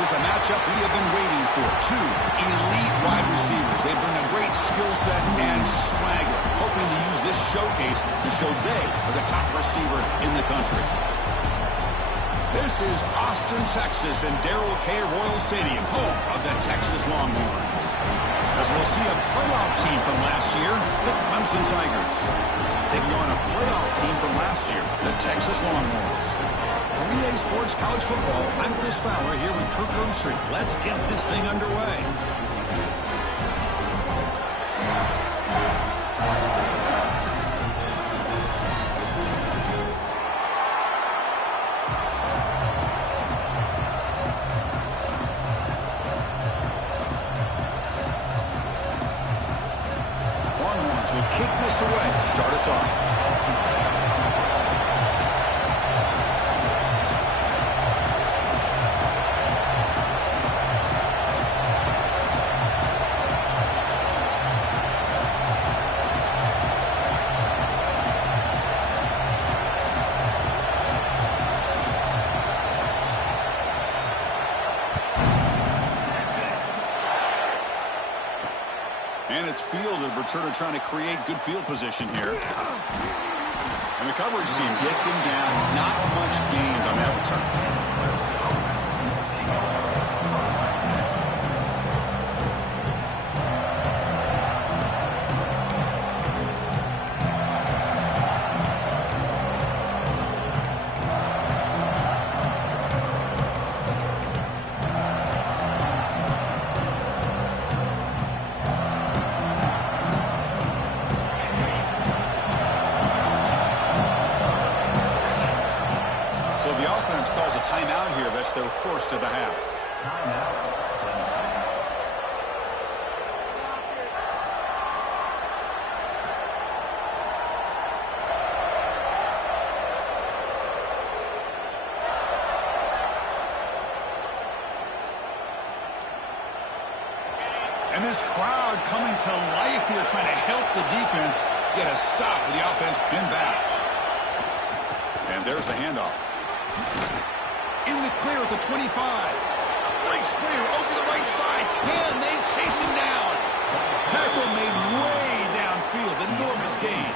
This is a matchup we have been waiting for. Two elite wide receivers. They bring a great skill set and swagger, hoping to use this show showcase to show they are the top receiver in the country. This is Austin, Texas, and Darrell K. Royal Stadium, home of the Texas Longhorns. As we'll see a playoff team from last year, the Clemson Tigers, taking on a playoff team from last year, the Texas Longhorns. For BTA Sports College Football, I'm Chris Fowler here with Kirk Herbstreit. Let's get this thing underway. Will kick this away to start us off. And it's fielded. Returner trying to create good field position here. And the coverage team gets him down. Not much gained on that return. So the offense calls a timeout here. That's their first of the half. And this crowd coming to life here, trying to help the defense get a stop with the offense pinned back. And there's the handoff. In the clear at the 25. Breaks clear over the right side. Can they chase him down? Tackle made way downfield. Enormous gain.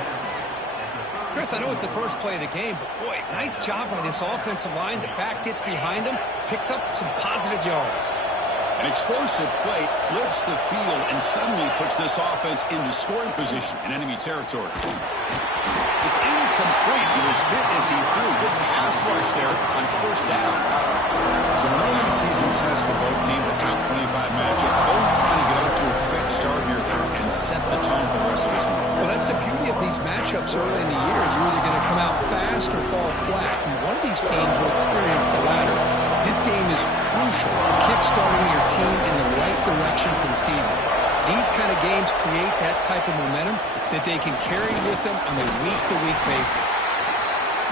Chris, I know it's the first play of the game, but boy, nice job by this offensive line. The back gets behind him, picks up some positive yards. An explosive play flips the field and suddenly puts this offense into scoring position in enemy territory. It's incomplete. He was hit as he threw. Good pass rush there on first down. So an early season test for both teams, the top 25 matchup. Both trying to get off to a quick start here, Kirk, and set the tone for the rest of this one. Well, that's the beauty of these matchups early in the year. You're either going to come out fast or fall flat, and one of these teams will experience the latter. This game is crucial, kick-starting your team in the right direction for the season. These kind of games create that type of momentum that they can carry with them on a week-to-week basis.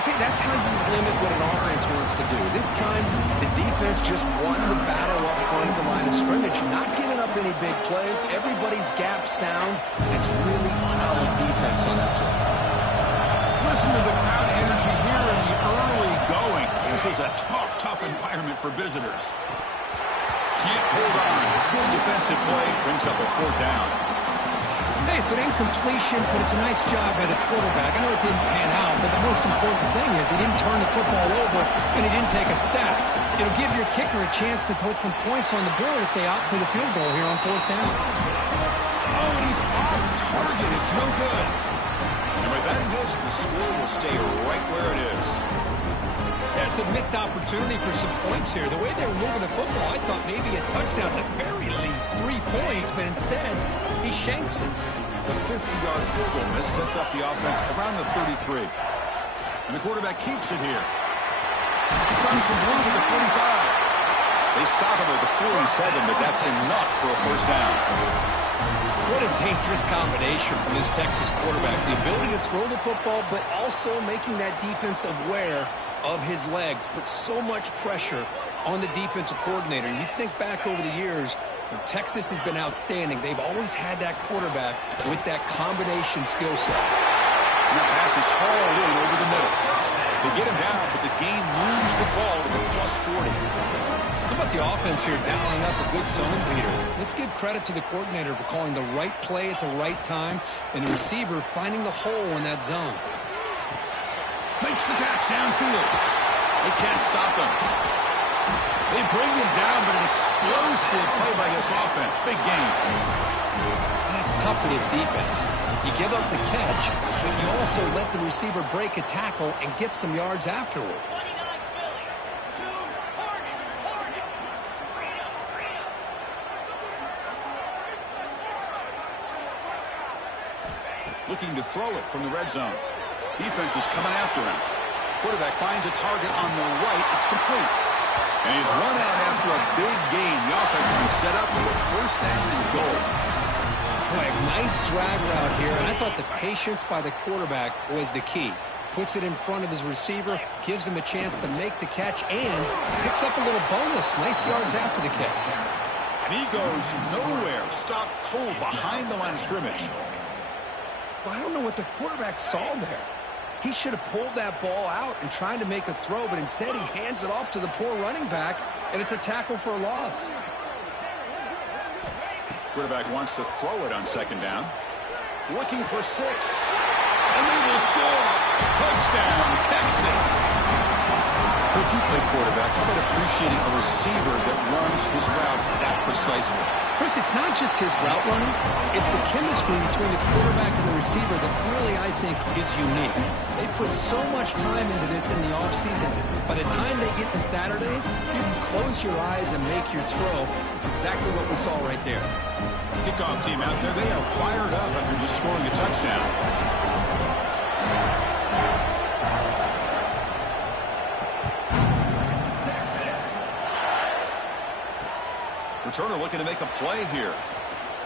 See, that's how you limit what an offense wants to do. This time, the defense just won the battle up front at the line of scrimmage, not giving up any big plays. Everybody's gap sound. It's really solid defense on that play. Listen to the crowd energy here in the early going. This is a tough environment for visitors. Can't hold on. Good defensive play brings up a fourth down. Hey, it's an incompletion, but it's a nice job by the quarterback. I know it didn't pan out, but the most important thing is he didn't turn the football over and he didn't take a sack. It'll give your kicker a chance to put some points on the board if they opt for the field goal here on fourth down. Oh, and he's off target. It's no good. And with that miss, the score will stay right where it is. That's a missed opportunity for some points here. The way they were moving the football, I thought maybe a touchdown, at the very least 3 points, but instead, he shanks it. The 50-yard field goal miss sets up the offense around the 33. And the quarterback keeps it here. He's running some room at the 45. They stop him at the 47, but that's enough for a first down. What a dangerous combination from this Texas quarterback. The ability to throw the football, but also making that defense aware of his legs. Puts so much pressure on the defensive coordinator. And you think back over the years, when Texas has been outstanding, they've always had that quarterback with that combination skill set. And that pass is hauled in over the middle. They get him down, but the game moves the ball to the +40. How about the offense here dialing up a good zone beater? Let's give credit to the coordinator for calling the right play at the right time and the receiver finding the hole in that zone. Makes the catch downfield. They can't stop him. They bring him down, but an explosive play by this offense. Big game. That's tough for this defense. You give up the catch, but you also let the receiver break a tackle and get some yards afterward. Looking to throw it from the red zone. Defense is coming after him. Quarterback finds a target on the right. It's complete. And he's run out after a big gain. The offense will be set up for a first down and goal. Boy, nice drag route here, and I thought the patience by the quarterback was the key. Puts it in front of his receiver, gives him a chance to make the catch, and picks up a little bonus. Nice yards after the catch. And he goes nowhere. Stopped cold behind the line of scrimmage. Well, I don't know what the quarterback saw there. He should have pulled that ball out and tried to make a throw, but instead he hands it off to the poor running back, and it's a tackle for a loss. Quarterback wants to throw it on second down. Looking for 6. And they will score. Touchdown, Texas. If you play quarterback, how about appreciating a receiver that runs his routes that precisely? Chris, it's not just his route running. It's the chemistry between the quarterback and the receiver that really, I think, is unique. They put so much time into this in the offseason. By the time they get to Saturdays, you can close your eyes and make your throw. It's exactly what we saw right there. Kickoff team out there, they are fired up after just scoring a touchdown. Returner looking to make a play here.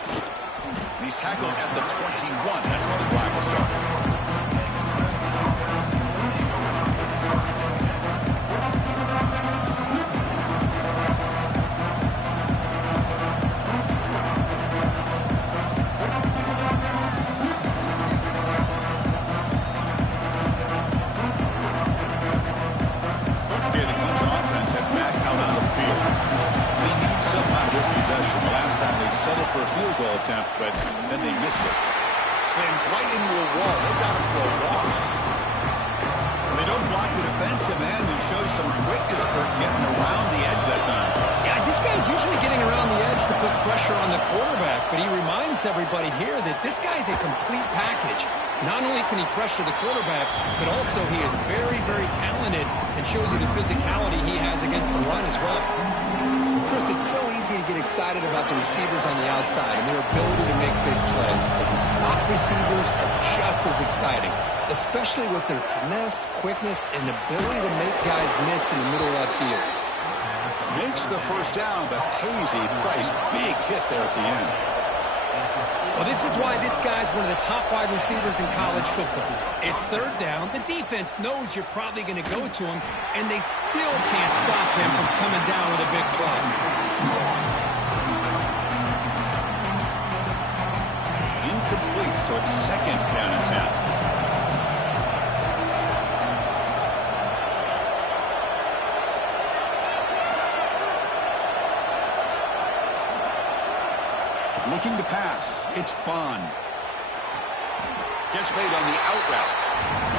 And he's tackled at the 21. That's where the drive will start. Settled for a field goal attempt, but then they missed it. Slams right into a wall. They've got him for a loss. They don't block the defensive end and show some quickness, Kirk, getting around the edge that time. Yeah, this guy's usually getting around the edge to put pressure on the quarterback, but he reminds everybody here that this guy's a complete package. Not only can he pressure the quarterback, but also he is very, very talented and shows you the physicality he has against the run as well. Chris, it's so easy to get excited about the receivers on the outside and their ability to make big plays, but the slot receivers are just as exciting, especially with their finesse, quickness, and ability to make guys miss in the middle of that field. Makes the first down, but pays a price. Big hit there at the end. Well, this is why this guy's one of the top wide receivers in college football. It's third down. The defense knows you're probably going to go to him, and they still can't stop him from coming down with a big play. Incomplete, so it's second down and 10. Looking to pass. It's Bond. Catch made on the out route.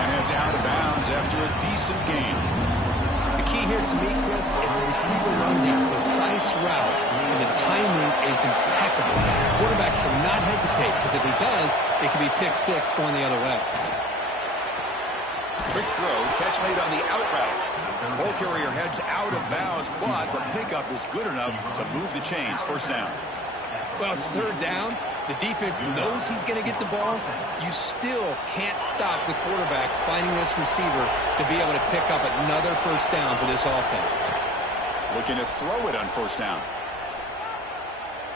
And heads out of bounds after a decent gain. The key here to me, Chris, is the receiver runs a precise route, and the timing is impeccable. The quarterback cannot hesitate, because if he does, it could be pick 6 going the other way. Quick throw. Catch made on the out route. Ball carrier heads out of bounds, but the pickup is good enough to move the chains. First down. Well, it's third down. The defense knows he's going to get the ball. You still can't stop the quarterback finding this receiver to be able to pick up another first down for this offense. Looking to throw it on first down.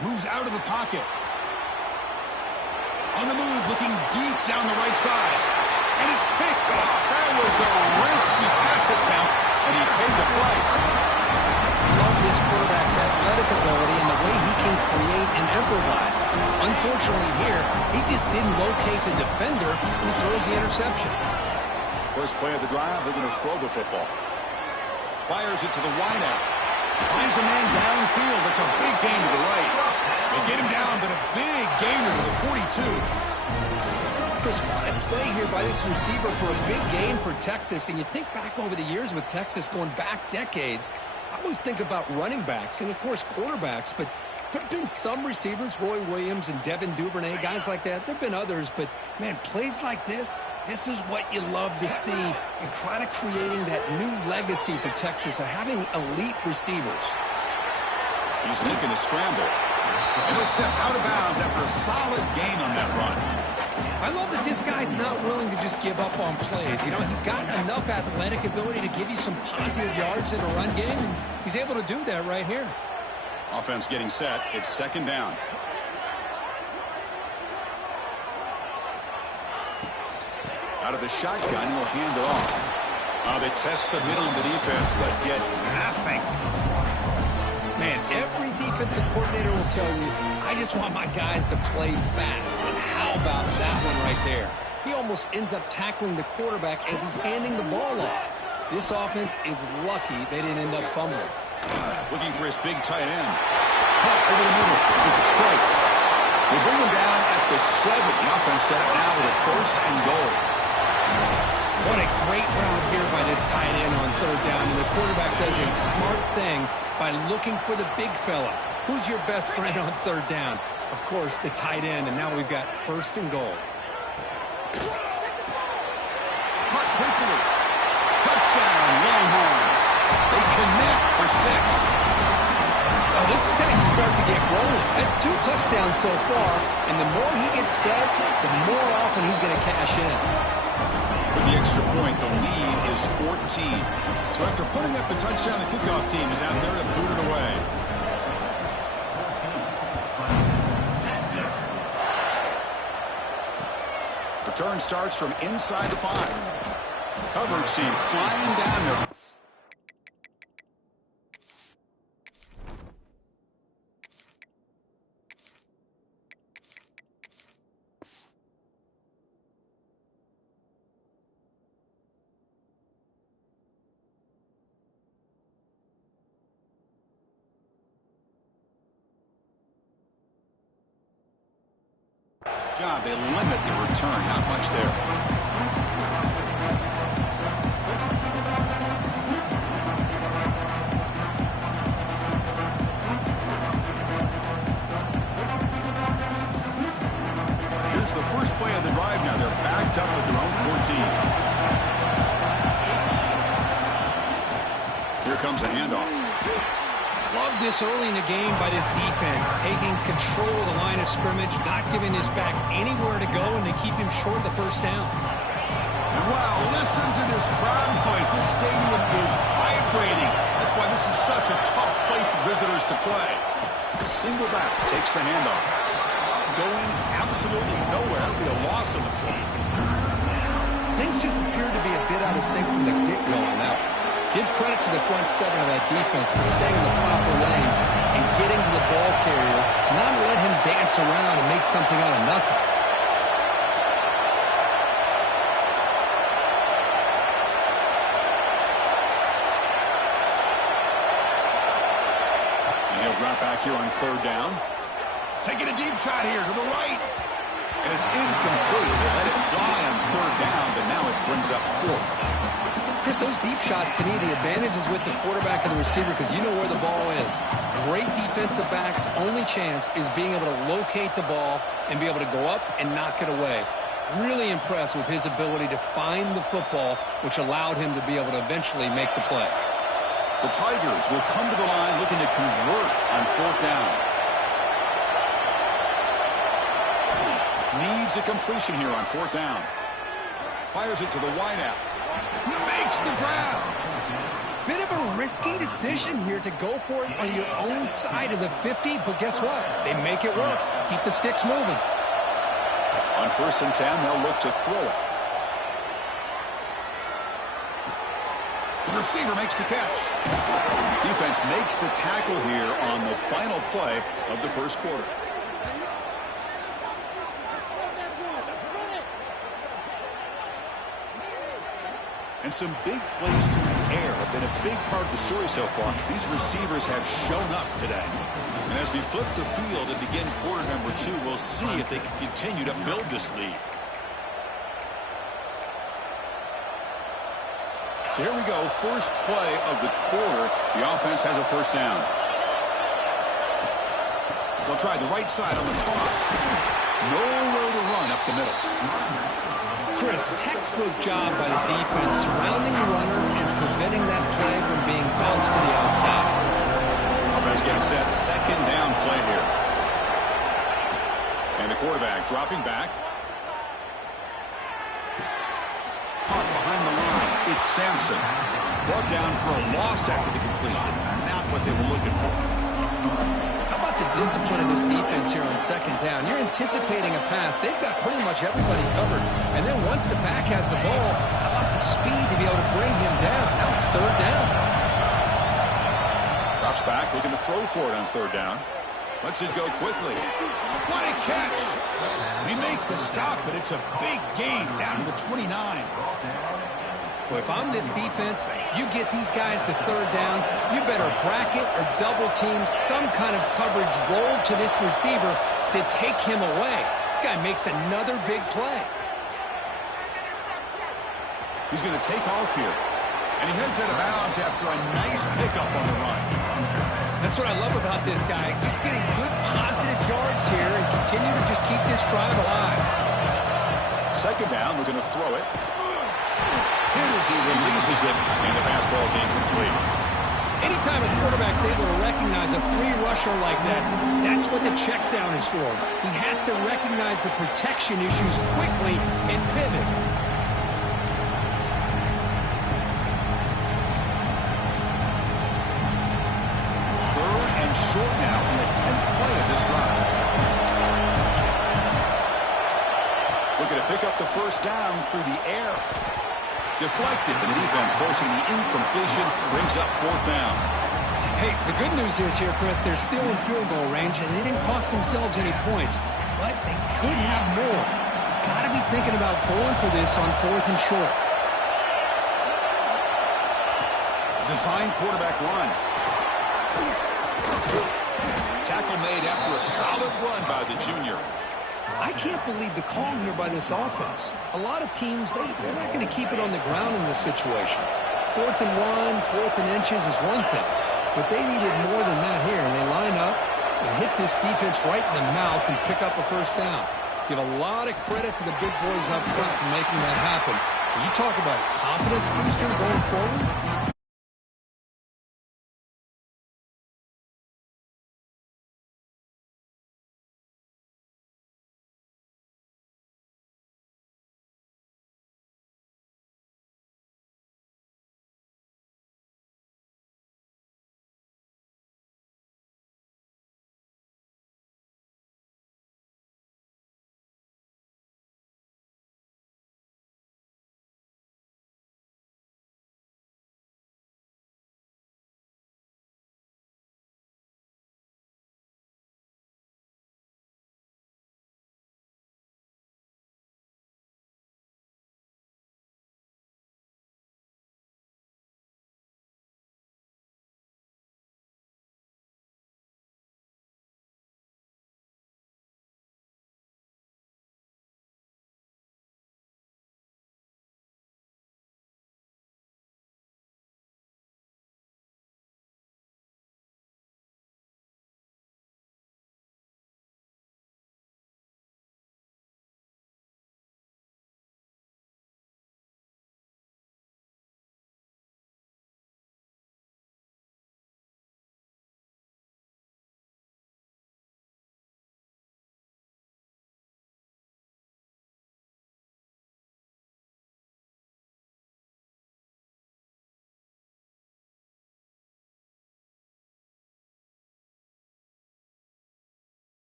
Moves out of the pocket. On the move, looking deep down the right side. And it's picked off. That was a risky pass attempt, and he paid the price. Love this quarterback's athletic ability and the way he can create and improvise. Unfortunately here, he just didn't locate the defender who throws the interception. First play of the drive, they're going to throw the football. Fires it to the wideout. Finds a man downfield. It's a big gain to the right. They get him down, but a big gainer to the 42. Chris, what a play here by this receiver for a big gain for Texas. And you think back over the years with Texas going back decades, I always think about running backs and, of course, quarterbacks. But there have been some receivers, Roy Williams and Devin Duvernay, guys like that. There have been others. But, man, plays like this is what you love to see and kind of creating that new legacy for Texas of having elite receivers. He's looking to scramble. And he'll step out of bounds after a solid gain on that run. I love that this guy's not willing to just give up on plays. You know, he's got enough athletic ability to give you some positive yards in a run game, and he's able to do that right here. Offense getting set. It's second down. Out of the shotgun, he'll hand it off. They test the middle of the defense, but get nothing. Man, every defensive coordinator will tell you, I just want my guys to play fast. And how about that one right there? He almost ends up tackling the quarterback as he's handing the ball off. This offense is lucky they didn't end up fumbling. Looking for his big tight end. Over the middle. It's Price. They bring him down at the 7. The offense set up now with a first and goal. What a great route here by this tight end on third down. And the quarterback does a smart thing by looking for the big fella. Who's your best friend on third down? Of course, the tight end. And now we've got first and goal. Caught quickly. Touchdown, Longhorns. They connect for 6. Well, this is how you start to get rolling. That's 2 touchdowns so far. And the more he gets fed, the more often he's going to cash in. With the extra point, the lead is 14. So after putting up the touchdown, the kickoff team is out there to boot it away. Return starts from inside the 5. Coverage team flying down there. They limit the return, not much there. Here's the first play of the drive now. They're backed up at their own 14. Here comes a handoff. Love this early in the game by this defense, taking control of the line of scrimmage, not giving this back anywhere to go, and they keep him short of the first down. And wow, listen to this crowd noise. This stadium is vibrating. That's why this is such a tough place for visitors to play. The single back takes the handoff. Going absolutely nowhere. It'll be a loss of the play. Things just appeared to be a bit out of sync from the get-go on that one. Give credit to the front 7 of that defense for staying in the proper lanes and getting to the ball carrier, not let him dance around and make something out of nothing. And he'll drop back here on third down. Taking a deep shot here to the right. And it's incomplete. They let it fly on third down, but now it brings up 4th. Chris, those deep shots, to me, the advantage is with the quarterback and the receiver because you know where the ball is. Great defensive backs' only chance is being able to locate the ball and be able to go up and knock it away. Really impressed with his ability to find the football, which allowed him to be able to eventually make the play. The Tigers will come to the line looking to convert on fourth down. Needs a completion here on fourth down. Fires it to the wideout. He makes the grab. Bit of a risky decision here to go for it on your own side of the 50, but guess what? They make it work. Keep the sticks moving. On 1st and 10, they'll look to throw it. The receiver makes the catch. Defense makes the tackle here on the final play of the first quarter. And some big plays through the air have been a big part of the story so far. These receivers have shown up today. And as we flip the field and begin quarter number 2, we'll see if they can continue to build this lead. So here we go, first play of the quarter. The offense has a first down. They'll try the right side on the toss. Nowhere to run up the middle. Chris, textbook job by the defense surrounding the runner and preventing that play from being bounced to the outside. Offense getting set, second down play here. And the quarterback dropping back. Caught behind the line. It's Sampson. Brought down for a loss after the completion. Not what they were looking for. How about the discipline of this defense here on second down? You're anticipating a pass. They've got pretty much everybody covered. And then once the back has the ball, how about the speed to be able to bring him down? Now it's third down. Drops back, looking to throw for it on third down. Lets it go quickly. What a catch! We make the stop, but it's a big gain down to the 29. Well, if I'm this defense, you get these guys to third down, you better bracket or double team some kind of coverage roll to this receiver to take him away. This guy makes another big play. He's going to take off here. And he heads out of bounds after a nice pickup on the run. That's what I love about this guy. Just getting good positive yards here and continue to just keep this drive alive. Second down, we're going to throw it. Hit as he releases it, and the pass ball is incomplete. Anytime a quarterback's able to recognize a free rusher like that, that's what the check down is for. He has to recognize the protection issues quickly and pivot. Third and short now on the 10th play of this drive. Looking to pick up the first down through the air. Deflected, and the defense forcing the incompletion, brings up fourth down. Hey, the good news is here, Chris, they're still in field goal range, and they didn't cost themselves any points, but they could have more. You've got to be thinking about going for this on fourth and short. Design quarterback run. Tackle made after a solid run by the junior. I can't believe the call here by this offense. A lot of teams, they're not going to keep it on the ground in this situation. 4th and 1, 4th and inches is one thing, but they needed more than that here, and they line up and hit this defense right in the mouth and pick up a first down. Give a lot of credit to the big boys up front for making that happen. When you talk about a confidence booster going forward,